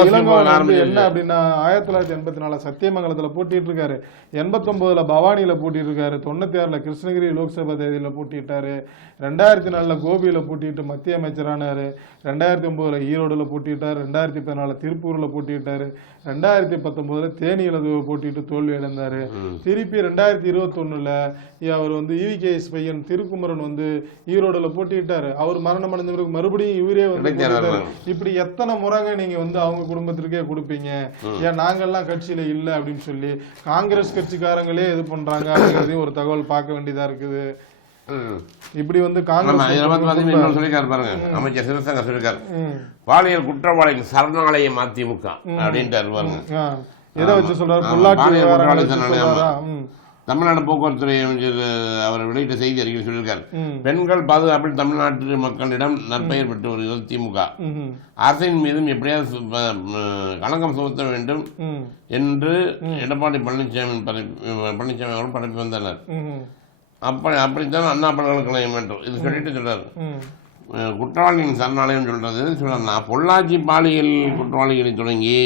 இளங்கோவன் என்ன அப்படின்னா 1984 சத்தியமங்கலத்துல போட்டிட்டு இருக்காரு, 89ல பவானியில போட்டிட்டு இருக்காரு, 96ல கிருஷ்ணகிரி லோக்சபா தேதியில போட்டிட்டாரு, 2004ல கோபியில போட்டிட்டு மத்திய அமைச்சரானாரு, 2009ல ஈரோடுல போட்டிட்டாரு, 2014 திருப்பூர்ல போட்டிட்டாரு, 2019ல தேனியில போட்டிட்டு தோல்வி அடைந்தாரு. திருப்பி 2021ல அவர் வந்து ஈவி.கே. பையன் திருக்குமரன் வந்து ஈரோடுல போட்டிட்டாரு, அவர் மரணம் அடைஞ்ச பிறகு மறுபடியும் இவரே வந்து இப்படி எத்தனை முறைங்க நீங்க வந்து அவங்க குடும்பத்திற்கே கொடுப்பீங்க, ஏன் நாங்கெல்லாம் கட்சியில இல்ல அப்படின்னு சொல்லி காங்கிரஸ் கட்சிக்காரங்களே இது பண்றாங்க அப்படிங்கறதையும் ஒரு தகவல் பார்க்க வேண்டியதா இருக்குது. இப்படி வந்து சொல்லிருக்காரு பாருங்க, அமைச்சர் சிவசங்கர் சொல்லிருக்காரு, பாலியல் குற்றவாளிகள் சரணாலயம் அதிமுக அப்படின்ட்டு பாருங்க. எதை வச்சு சொல்றாரு? தமிழ்நாடு போக்குவரத்துறை அமைச்சர் அவர் வெளியிட்ட செய்தி அறிக்கை சொல்லியிருக்காரு, பெண்கள் பாதுகாப்பில் தமிழ்நாட்டு மக்களிடம் நற்பெயர் பெற்று வருகிறது திமுக, அரசின் மீதும் எப்படியாவது களங்கம் சுமத்த வேண்டும் என்று எடப்பாடி பழனிசாமி அவர்கள் பரப்பி வந்தனர். அப்படித்தான் அண்ணா பல்கலைக்கழகம் வேண்டும் இது சொல்லிட்டு சொல்றாரு. குற்றவாளிகளின் சரணாலயம் சொல்றது சொல்றாரு, பொள்ளாச்சி பாலியல் குற்றவாளிகளை தொடங்கி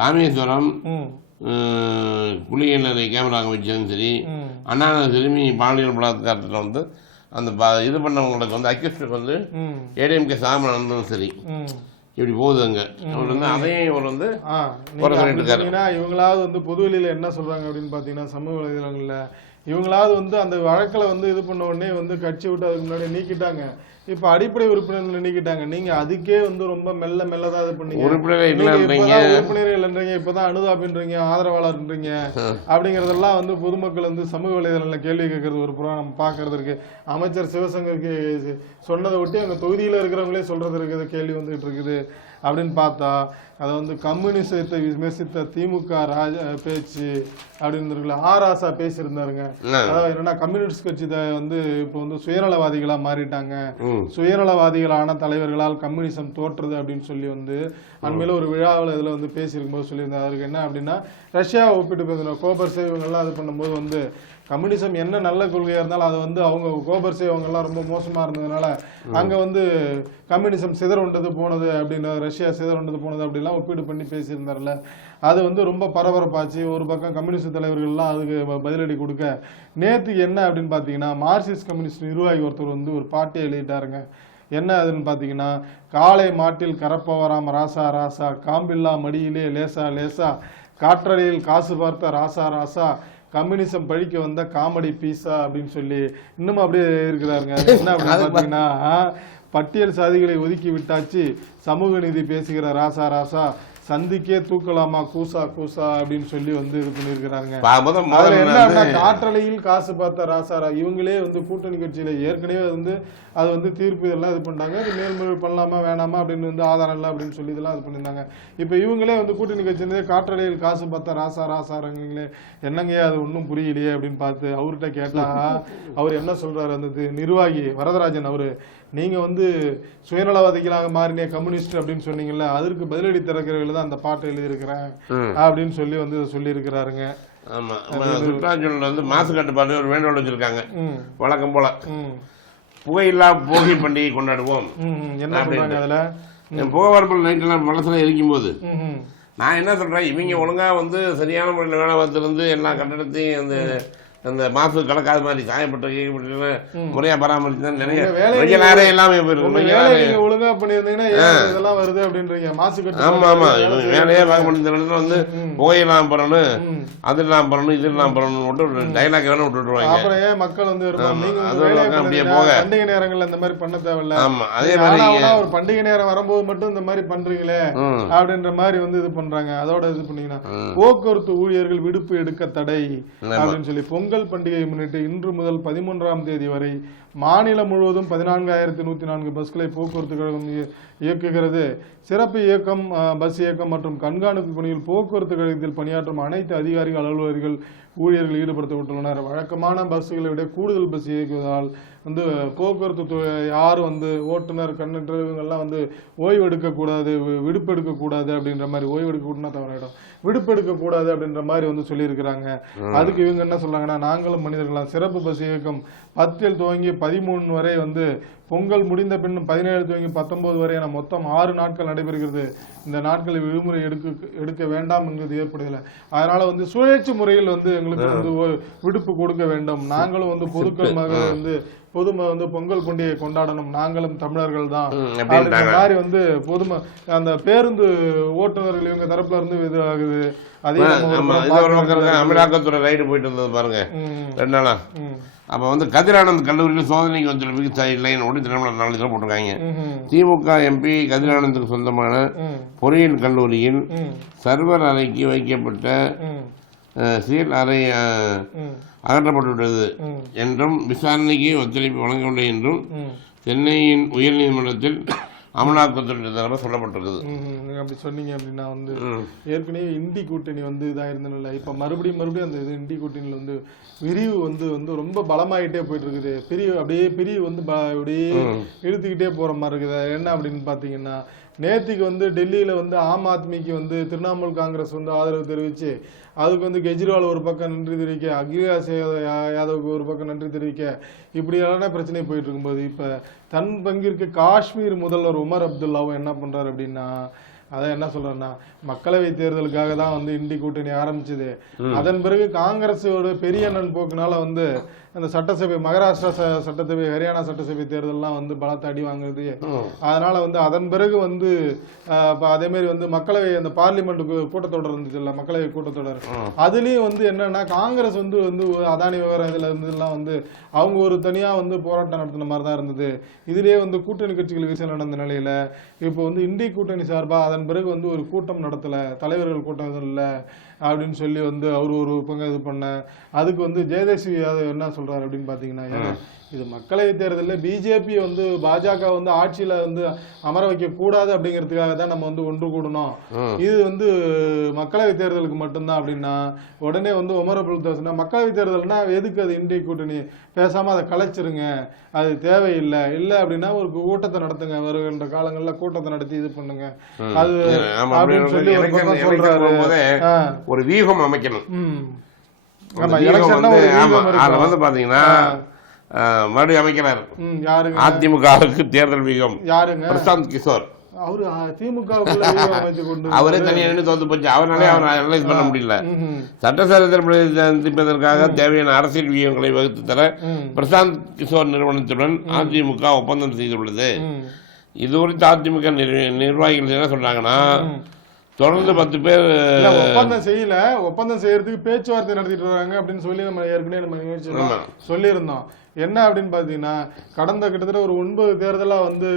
ராமேஸ்வரம் குளியலறை கேமரா வச்சதும் சரி, அண்ணா சிறுமி பாலியல் பலாத்காரத்தில் வந்து அந்த இது பண்ணவங்களுக்கு வந்து அக்யூஸ்டுக்கு வந்து ஏடிஎம்கே சாமி நடந்ததும் சரி, இப்படி போகுதுங்க. அவர் வந்து அதையும் இவர் வந்து இவங்களாவது வந்து பொதுவெளியில என்ன சொல்றாங்க அப்படின்னு பாத்தீங்கன்னா, சமூக வலைதளங்கள்ல இவங்களாவது வந்து அந்த வழக்கில் வந்து இது பண்ண உடனே வந்து கட்சி விட்டு அதுக்கு முன்னாடி நீக்கிட்டாங்க. இப்ப அடிப்படை உறுப்பினர்கள் நீக்கிட்டாங்க. நீங்க அதுக்கே வந்து ரொம்ப மெல்ல மெல்லதான் இது பண்ணீங்க. உறுப்பினர்கள் இல்லைன்றீங்க, இப்பதான் அனுதாபின்றீங்க, ஆதரவாளர்ன்றீங்க. அப்படிங்கறதெல்லாம் வந்து பொதுமக்கள் வந்து சமூக வலைதளங்கள்ல கேள்வி கேட்கறது ஒரு புறம் நம்ம பாக்குறது இருக்கு. அமைச்சர் சிவசங்கருக்கு சொன்னதை விட்டு அங்க தொகுதியில இருக்கிறவங்களே சொல்றது இருக்குது, கேள்வி வந்துகிட்டு இருக்குது. அப்படின்னு பார்த்தா அதை வந்து கம்யூனிசத்தை விமர்சித்த திமுக பேச்சு அப்படின்னு இருக்குல்ல, ஆராசா பேசியிருந்தாருங்க. அதாவது என்னன்னா கம்யூனிஸ்ட் கட்சி வந்து இப்போ வந்து சுயநலவாதிகளா மாறிட்டாங்க, சுயநலவாதிகளான தலைவர்களால் கம்யூனிசம் தோற்றுது அப்படின்னு சொல்லி வந்து அண்மையில ஒரு விழாவில் இதுல வந்து பேசியிருக்கும் போது சொல்லியிருந்தாரு. அதுக்கு என்ன அப்படின்னா, ரஷ்யாவை ஒப்பிட்டு பேசணும். கோபர்சே இவங்கெல்லாம் இது பண்ணும்போது வந்து கம்யூனிசம் என்ன நல்ல கொள்கையா இருந்தாலும் அது வந்து அவங்க கோபர்சே அவங்க எல்லாம் ரொம்ப மோசமா இருந்ததுனால அங்க வந்து கம்யூனிசம் சிதறுண்டது போனது அப்படின்னு, ரஷ்யா சிதறுண்டது போனது அப்படிலாம் ஒப்பீடு பண்ணி பேசியிருந்தார்ல. அது வந்து ரொம்ப பரபரப்பாச்சு. ஒரு பக்கம் கம்யூனிஸ்ட் தலைவர்கள்லாம் அதுக்கு பதிலடி கொடுக்க, நேற்றுக்கு என்ன அப்படின்னு பாத்தீங்கன்னா, மார்க்சிஸ்ட் கம்யூனிஸ்ட் நிர்வாகி ஒருத்தர் வந்து ஒரு பாட்டை எழுதிட்டாருங்க. என்ன அதுன்னு பாத்தீங்கன்னா, காளை மாட்டில் கரப்பவராம் ராசா ராசா, காம்பில்லா மடியிலே லேசா லேசா, காற்றறையில் காசு பார்த்த ராசா ராசா, கம்யூனிசம் பழிக்க வந்த காமெடி பீஸா அப்படின்னு சொல்லி இன்னும் அப்படியே இருக்கிறாருங்க. என்ன அப்படின்னு பாத்தீங்கன்னா, பட்டியல் சாதிகளை ஒதுக்கி விட்டாச்சு, சமூக நீதி பேசுகிற ராசா ராசா, சந்திக்கே தூக்கலாமா கூசா கூசா அப்படின்னு சொல்லி வந்து இது பண்ணிருக்கிறாங்க. என்ன காற்றலையில் காசு பார்த்த ராசாரா, இவங்களே வந்து கூட்டணி கட்சியில ஏற்கனவே வந்து அது வந்து தீர்ப்பு இதெல்லாம் இது பண்ணாங்க, அது மேல்முறை பண்ணலாமா வேணாமா அப்படின்னு வந்து ஆதாரம் இல்லை அப்படின்னு சொல்லி இதெல்லாம் இது பண்ணியிருந்தாங்க. இப்ப இவங்களே வந்து கூட்டணி கட்சியிலே காற்றலையில் காசு பார்த்த ராசா ராசாரங்களே, என்னங்கய்யா அது ஒன்றும் புரியலையே அப்படின்னு பார்த்து அவர்கிட்ட கேட்டா அவர் என்ன சொல்றாரு, அந்த நிர்வாகி வரதராஜன் அவரு, நீங்க வந்து சுயநலவாதிகளாக மாறினே கம்யூனிஸ்ட் அப்படின்னு சொன்னீங்கல்ல, அதற்கு பதிலடி திறக்கிறவர்கள் தான் அந்த பாட்டை எழுதியிருக்கிறேன் அப்படின்னு சொல்லி வந்து சொல்லி இருக்கிறாருங்க. ஆமா, சுற்றுலாச்சூழல் வந்து மாசு கட்டுப்பாடு ஒரு வேண்டுகோள் வச்சிருக்காங்க. வழக்கம் போல புகையில்லா போகி பண்டிகை கொண்டாடுவோம். என்ன சொல்றாங்க அதுல, புகை வரம்பல் நைட்டெல்லாம் மனசுல இருக்கும் போது நான் என்ன சொல்றேன், இவங்க ஒழுங்கா வந்து சரியான முறையில் வேலை பார்த்துருந்து எல்லா கட்டடத்தையும் அந்த அந்த மாசு கலக்காத மாதிரி சாயப்பட்ட முறையா பராமரிச்சு நிறைய எல்லாமே ஒழுங்கா பண்ணிருந்தீங்கன்னா இதெல்லாம் வருது அப்படின்றீங்க. மாசு கட்டு ஆமா ஆமா, வேலையே பார்க்க முடிஞ்ச வந்து புகையெல்லாம் பண்ணணும், அது எல்லாம் பண்ணணும், இது எல்லாம் பண்ணணும் மட்டும் டைலாக் வேணும் விட்டுருவாங்க. அப்புறம் ஏன் மக்கள் வந்து அப்படியே போக பண்டிகை நேரங்கள்ல இந்த மாதிரி பண்ண தேவையில்ல. ஆமா, அதே மாதிரி ஒரு பண்டிகை நேரம் வரும்போது மட்டும் இந்த மாதிரி பண்றீங்களே அப்படின்ற மாதிரி வந்து இது பண்றாங்க. அதோட இது பண்ணீங்கன்னா, போக்குவரத்து ஊழியர்கள் விடுப்பு எடுக்க தடை அப்படின்னு சொல்லி பொங்கல் பண்டிகையை முன்னிட்டு இன்று முதல் 13ஆம் தேதி வரை மாநிலம் முழுவதும் 14,104 பஸ்களை போக்குவரத்து கழகம் இயக்குகிறது. சிறப்பு இயக்கம், பஸ் இயக்கம் மற்றும் கண்காணிப்பு பணியில் போக்குவரத்து கழகத்தில் பணியாற்றும் அனைத்து அதிகாரிகள், அலுவலர்கள், ஊழியர்கள் ஈடுபடுத்தப்பட்டுள்ளனர். வழக்கமான பஸ்களை விட கூடுதல் பஸ் இயக்குவதால் வந்து போக்குவரத்து யாரும் வந்து ஓட்டுநர், கண்டக்டர் இவங்கெல்லாம் வந்து ஓய்வு எடுக்கக்கூடாது, விடுப்பு எடுக்கக்கூடாது அப்படின்ற மாதிரி, ஓய்வு எடுக்கக்கூடாதுன்னா தவறாயிடும், விடுப்பு எடுக்கக்கூடாது அப்படின்ற மாதிரி வந்து சொல்லியிருக்கிறாங்க. அதுக்கு இவங்க என்ன சொல்றாங்கன்னா, நாங்களும் மனிதர்களாம் சிறப்பு பஸ் இயக்கம் 10 துவங்கி 13 வரை வந்து பொங்கல் முடிந்த பின் 17 துவங்கி 19 வரை என மொத்தம் 6 நாட்கள் நடைபெறுகிறது. இந்த நாட்களில் விடுமுறை எடுக்க வேண்டாம் என்பது ஏற்படுகிறது. அதனால வந்து சுழற்சி முறையில் வந்து எங்களுக்கு வந்து விடுப்பு கொடுக்க வேண்டும். நாங்களும் வந்து பொதுக்கள் வந்து பொங்கல் பண்டிகை கொண்டாடணும், நாங்களும் தமிழர்கள் தான் அப்படின்ற மாதிரி வந்து அந்த பேருந்து ஓட்டுநர்கள் இவங்க தரப்புல இருந்து இது ஆகுது. அதே அமலாக்கத்துறை ரைடு போயிட்டு இருந்தது பாருங்க 2 நாளா. அப்ப வந்து கதிரானந்த் கல்லூரியில் சோதனைக்கு வந்திருப்பது லைன் ஓடி திருமணம் 4 இதில் போட்டிருக்காங்க. திமுக எம்பி கதிரானந்துக்கு சொந்தமான பொறியியல் கல்லூரியில் சர்வர் அறைக்கு வைக்கப்பட்ட சீல் அறை அகற்றப்பட்டுவிட்டது என்றும் விசாரணைக்கு ஒத்துழைப்பு வழங்கவில்லை என்றும் சென்னையின் உயர்நீதிமன்றத்தில் அமலாக்கத்துறை தரப்பு சொல்லப்பட்டிருக்குது. அப்படி சொன்னீங்க அப்படின்னா வந்து ஏற்கனவே இந்தி கூட்டணி வந்து இதாக இருந்ததில்ல, இப்ப மறுபடியும் அந்த இது இந்தி கூட்டணியில வந்து பிரிவு வந்து ரொம்ப பலமாயிட்டே போயிட்டு இருக்குது. பிரிவு வந்து அப்படியே இழுத்துக்கிட்டே போற மாதிரி இருக்குது. என்ன அப்படின்னு பாத்தீங்கன்னா, நேற்றுக்கு வந்து டெல்லியில வந்து ஆம் ஆத்மிக்கு வந்து திரிணாமுல் காங்கிரஸ் வந்து ஆதரவு தெரிவிச்சு, அதுக்கு வந்து கெஜ்ரிவால் ஒரு பக்கம் நன்றி தெரிவிக்க, அகிலேஷ் யாதவுக்கு ஒரு பக்கம் நன்றி தெரிவிக்க, இப்படியான பிரச்சனை போயிட்டு இருக்கும்போது இப்ப தன் பங்கிற்கு காஷ்மீர் முதல்வர் உமர் அப்துல்லாவும் என்ன பண்றாரு அப்படின்னா, அதான் என்ன சொல்றேன்னா, மக்களவை தேர்தலுக்காக தான் வந்து இண்டி கூட்டணி ஆரம்பிச்சது. அதன் பிறகு காங்கிரஸோட பெரிய அண்ணன் போக்குனால வந்து அந்த சட்டசபை மகாராஷ்டிரா சட்டசபை, ஹரியானா சட்டசபை தேர்தல்லாம் வந்து பலத்த அடி வாங்குறது. அதனால வந்து அதன் பிறகு வந்து அதே மாதிரி வந்து மக்களவை அந்த பார்லிமெண்ட் கூட்டத்தொடர் இருந்துச்சு இல்ல, மக்களவை கூட்டத்தொடர், அதுலயும் வந்து என்னன்னா காங்கிரஸ் வந்து அதானி விவகாரம் இதுல இருந்ததுலாம் வந்து அவங்க ஒரு தனியா வந்து போராட்டம் நடத்தின மாதிரி தான் இருந்தது. இதுலயே வந்து கூட்டணி கட்சிகள் விஷயம் நடந்த நிலையில இப்போ வந்து இண்டி கூட்டணி சார்பா அதன் பிறகு வந்து ஒரு கூட்டம் நடத்தல, தலைவர்கள் கூட்டம் இல்ல அப்படின்னு சொல்லி வந்து அவரு ஒரு பங்கு இது பண்ண. அதுக்கு வந்து ஜெயதேசி என்ன சொல்றாரு அப்படின்னு பாத்தீங்கன்னா, இது மக்களவை தேர்தலில் பிஜேபி வந்து பாஜக வந்து ஆட்சியில வந்து அமர வைக்க கூடாது அப்படிங்கிறதுக்காக தான் நம்ம வந்து ஒன்று கூடணும். இது வந்து மக்களவை தேர்தலுக்கு மட்டும்தான் அப்படின்னா உடனே வந்து உமர் அப்துல் தாஸ்னா, மக்களவை தேர்தல்னா எதுக்கு அது இந்திய கூட்டணி, பேசாம அதை கலைச்சிருங்க, அது தேவையில்லை, இல்லை அப்படின்னா ஒரு கூட்டத்தை நடத்துங்க, வருகின்ற காலங்களில் கூட்டத்தை நடத்தி இது பண்ணுங்க அது அப்படின்னு சொல்லி ஒரு பக்கம் சொல்றாரு. ஒரு வியூகம் அமைக்கணும். வந்து பாத்தீங்கன்னா மறுபடியும் அமைக்கிறார் அதிமுகவுக்கு தேர்தல் வியூகம். யாருங்க? பிரசாந்த் கிஷோர். அவரு திமுக அவரே தனியா தோத்து போச்சு. அவராலே அவர் அனலைஸ் பண்ண முடியல. சட்டசபை சந்திப்பதற்காக தேவையான அரசியல் வியூகங்களை வகுத்து தர பிரசாந்த் கிஷோர் நிறுவனத்துடன் அதிமுக ஒப்பந்தம் செய்துள்ளது. இது குறித்து அதிமுக நிர்வாகிகள் என்ன சொல்றாங்கன்னா, தொடர்ந்து 10 பேர் ஒப்பந்தம் செய்யல, ஒப்பந்தம் செய்யறதுக்கு பேச்சுவார்த்தை நடத்திட்டு வராங்க அப்படின்னு சொல்லி நம்ம ஏற்கனவே நம்ம நிகழ்ச்சி சொல்லியிருந்தோம். என்ன அப்படின்னு பாத்தீங்கன்னா, கடந்த கிட்டத்தட்ட ஒரு 9 தேர்தலா வந்து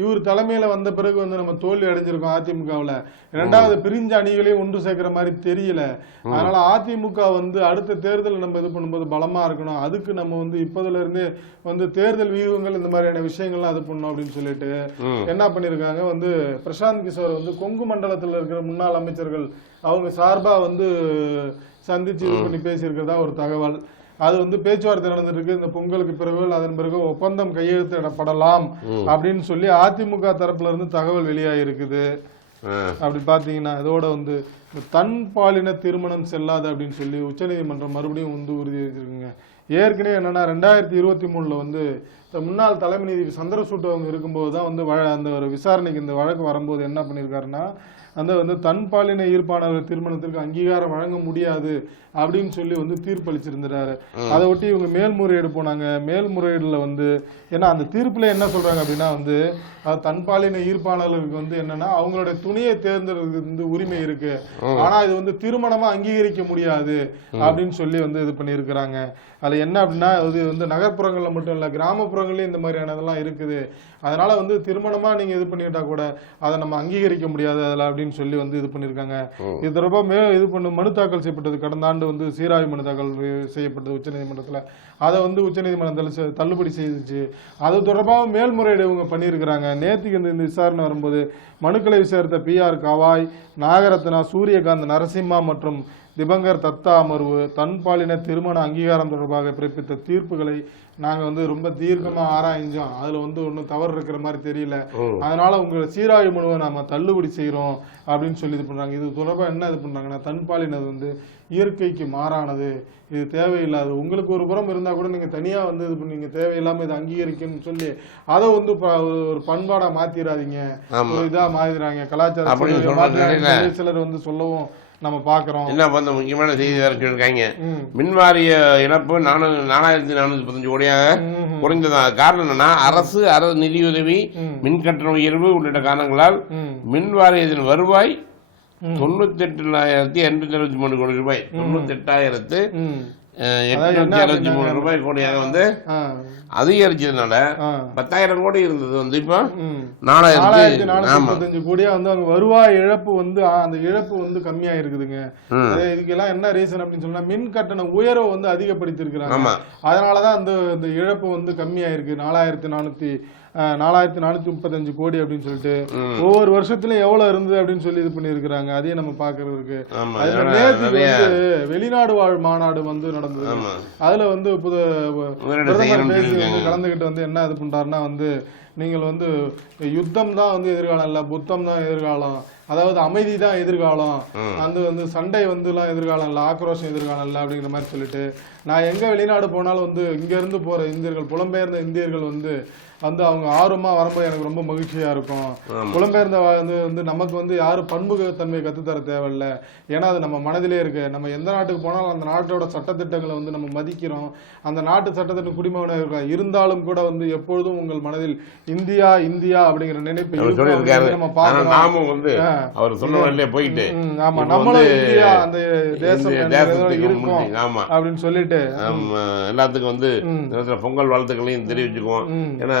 இவர் தலைமையில வந்த பிறகு வந்து நம்ம தோல்வி அடைஞ்சிருக்கோம் அதிமுகவுல. 2வது பிரிஞ்ச அணிகளையும் ஒன்று சேர்க்கிற மாதிரி தெரியல. அதனால அதிமுக வந்து அடுத்த தேர்தல் நம்ம இது பண்ணும்போது பலமா இருக்கணும், அதுக்கு நம்ம வந்து இப்போதுல இருந்தே வந்து தேர்தல் வியூகங்கள் இந்த மாதிரியான விஷயங்கள்லாம் இது பண்ணணும் அப்படின்னு சொல்லிட்டு என்ன பண்ணிருக்காங்க, வந்து பிரசாந்த் கிஷோர் வந்து கொங்கு மண்டலத்தில் இருக்கிற முன்னாள் அமைச்சர்கள் அவங்க சார்பா வந்து சந்திச்சு இது பண்ணி பேசியிருக்கிறதா ஒரு தகவல். அது வந்து பேச்சுவார்த்தை நடந்துட்டு இருக்கு. இந்த பொங்கலுக்கு பிறகு அதன் பிறகு ஒப்பந்தம் கையெழுத்திடப்படலாம் அப்படின்னு சொல்லி அதிமுக தரப்புல இருந்து தகவல் வெளியாகிருக்குது. அப்படி பாத்தீங்கன்னா இதோட வந்து தன் பாலின திருமணம் செல்லாது அப்படின்னு சொல்லி உச்சநீதிமன்றம் மறுபடியும் வந்து உறுதியளிச்சிருக்குங்க. ஏற்கனவே என்னன்னா 2023 வந்து முன்னாள் தலைமை நீதிபதி சந்திரசூட் அவங்க இருக்கும்போது தான் வந்து அந்த ஒரு விசாரணைக்கு இந்த வழக்கு வரும்போது என்ன பண்ணியிருக்காருன்னா, அந்த வந்து தன் பாலின ஈர்ப்பானவர் திருமணத்திற்கு அங்கீகாரம் வழங்க முடியாது அப்படின்னு சொல்லி வந்து தீர்ப்பளிச்சிருந்தாரு. அதை ஒட்டி இவங்க மேல்முறையீடு போனாங்க. மேல்முறையீடுல வந்து ஏன்னா அந்த தீர்ப்புல என்ன சொல்றாங்க அப்படின்னா வந்து தன் பாலின ஈர்ப்பாளர்களுக்கு வந்து என்னன்னா அவங்களுடைய துணையை தேர்ந்தெடுக்கிறது வந்து உரிமை இருக்கு, ஆனா இது வந்து திருமணமா அங்கீகரிக்க முடியாது அப்படின்னு சொல்லி வந்து இது பண்ணியிருக்கிறாங்க. அது என்ன அப்படின்னா, இது வந்து நகர்ப்புறங்கள்ல மட்டும் இல்ல, கிராமப்புறங்கள்லயும் இந்த மாதிரியானதெல்லாம் இருக்குது. அதனால வந்து திருமணமா நீங்க இது பண்ணிட்டா கூட அதை நம்ம அங்கீகரிக்க முடியாது அதுல அப்படின்னு சொல்லி வந்து இது பண்ணிருக்காங்க. இது தொடர்பா இது பண்ண மனு தாக்கல் செய்யப்பட்டது. கடந்த ஆண்டு வந்து சீராய்வு மனு தாக்கல் செய்யப்பட்டது உச்சநீதிமன்றத்துல. அதை வந்து உச்சநீதிமன்றத்தில் தள்ளுபடி செய்துச்சு. அது தொடர்பாக மேல்முறையீடு இவங்க பண்ணியிருக்கிறாங்க. நேற்றுக்கு இந்த விசாரணை வரும்போது மனுக்களை விசாரித்த PR கவாய், நாகரத்னா, சூரியகாந்த் நரசிம்மா மற்றும் திபங்கர் தத்தா அமர்வு தன் பாலின திருமண அங்கீகாரம் தொடர்பாக பிறப்பித்த தீர்ப்புகளை நாங்க வந்து ரொம்ப தீர்க்கமா ஆராய்ஞ்சோம். அதுல வந்து ஒன்னும் தவறு இருக்கிற மாதிரி தெரியல, அதனால உங்க சீராய்வு மனுவை நாம தள்ளுபடி செய்யறோம் அப்படின்னு சொல்லி இது பண்றாங்க. இது தொடர்பா என்ன இது பண்றாங்கன்னா, தன் பாலினது வந்து இயற்கைக்கு மாறானது, இது தேவையில்லாது, உங்களுக்கு ஒரு புறம் இருந்தா கூட நீங்க தனியா வந்து இது பண்ணீங்க, தேவையில்லாம இதை அங்கீகரிக்கணும்னு சொல்லி அதை வந்து ஒரு பண்பாடா மாத்திராதீங்க, இதா மாத்திராங்க, கலாச்சாரம் சிலர் வந்து சொல்லவும் நம்ம பாக்குறோம். என்ன பண்ண முக்கியமான செய்தி இருக்காங்க. மின்வாரிய இழப்பு 4435 கோடியாக குறைந்ததா. காரணம் என்னன்னா, அரசு நிதியுதவி, மின் கட்டண உயர்வு உள்ளிட்ட காரணங்களால் மின்வாரியத்தின் வருவாய் 98,823 கோடி ரூபாய், 98,863 ரூபாய் கோடியாக வந்து அதிகரிச்சதுனால 10,000 கோடி இருந்தது வந்து இப்ப 4,435 கோடியா வந்து அவங்க வருவாய் இழப்பு வந்து அந்த இழப்பு வந்து கம்மியா இருக்குதுங்க. இதுக்கெல்லாம் என்ன ரீசன் அப்படின்னு சொன்னா, மின் கட்டண உயர்வை வந்து அதிகப்படுத்தி இருக்கிறாங்க. அதனாலதான் அந்த இழப்பு வந்து கம்மியா இருக்கு. 4,435 கோடி அப்படின்னு சொல்லிட்டு ஒவ்வொரு வருஷத்துலயும் எவ்வளவு இருந்தது அப்படின்னு சொல்லி இது பண்ணிருக்கிறாங்க. அதையும் நம்ம பாக்குறதுக்கு. நேற்று வந்து வெளிநாடு வாழ் மாநாடு வந்து நடந்தது. அதுல வந்து பிரதமர் பேசி கலந்துகிட்டு வந்து என்ன இது பண்றாருன்னா வந்து, நீங்கள் வந்து யுத்தம் தான் வந்து எதிர்காலம் இல்ல, புத்தம் தான் எதிர்காலம், அதாவது அமைதி தான் எதிர்காலம், வந்து சண்டை வந்துலாம் எதிர்காலம் இல்லை, ஆக்ரோஷம் எதிர்காலம் இல்லை அப்படிங்கிற மாதிரி சொல்லிட்டு நான் எங்க வெளிநாடு போனாலும் வந்து இங்க இருந்து போற இந்தியர்கள், புலம்பெயர்ந்த இந்தியர்கள் வந்து அவங்க ஆர்வமா வரும்போது எனக்கு ரொம்ப மகிழ்ச்சியா இருக்கும். புலம்பெயர்ந்த வந்து நமக்கு வந்து யாரும் பன்முகத்தன்மையை கத்துத்தர தேவையில்லை, ஏன்னா அது நம்ம மனதிலே இருக்கு. நம்ம எந்த நாட்டுக்கு போனாலும் அந்த நாட்டோட சட்டத்திட்டங்களை வந்து நம்ம மதிக்கிறோம், அந்த நாட்டு சட்டத்திட்ட குடிமகனாக இருக்கோம். இருந்தாலும் கூட வந்து எப்பொழுதும் உங்கள் மனதில் இந்தியா இந்தியா அப்படிங்கிற நினைப்பு நம்ம பார்க்கணும். நாமும் வந்து அவர் சொன்ன வழியிலே போயிட்டு ஆமா நம்மளும் இந்தியா அந்த தேசம் இருக்கும் அப்படின்னு சொல்லிட்டு எல்லாத்துக்கும் வந்து பொங்கல் வாழ்த்துக்களையும் தெரிவிச்சுக்குவோம். ஏன்னா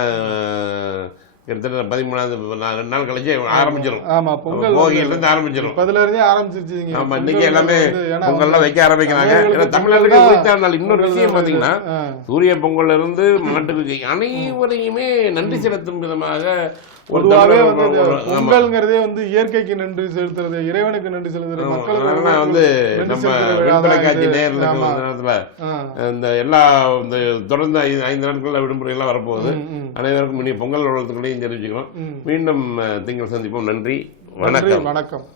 கிட்டத்தட்ட 13 2 நாள் கழிச்சு ஆரம்பிச்சிடும். ஆமா, பொங்கல் போகியிலிருந்து ஆரம்பிச்சிடும். அதுல இருந்தே ஆரம்பிச்சிருச்சு. ஆமா, இன்னைக்கு எல்லாமே பொங்கல்லாம் வைக்க ஆரம்பிக்கிறாங்க. ஏன்னா தமிழர்களுக்கு குறித்த நாள். இன்னொரு விஷயம் பாத்தீங்கன்னா, சூரிய பொங்கல்ல இருந்து நாட்டுக்கு அனைவரையுமே நன்றி செலுத்தும் விதமாக பொதுவாகவே வந்து பொங்கல்ங்கிறதே வந்து இயற்கைக்கு நன்றி செலுத்துறது, இறைவனுக்கு நன்றி செலுத்துறது, மக்களுக்கு வந்து நம்ம தொலைக்காட்சி நேரத்துல இந்த எல்லா இந்த தொடர்ந்து 5 நாட்கள் விடுமுறை எல்லாம் வரப்போகுது. அனைவருக்கும் பொங்கல் வாழ்த்துக்களையும் தெரிவிச்சுக்கிறோம். மீண்டும் திங்கள் சந்திப்போம். நன்றி, வணக்கம்.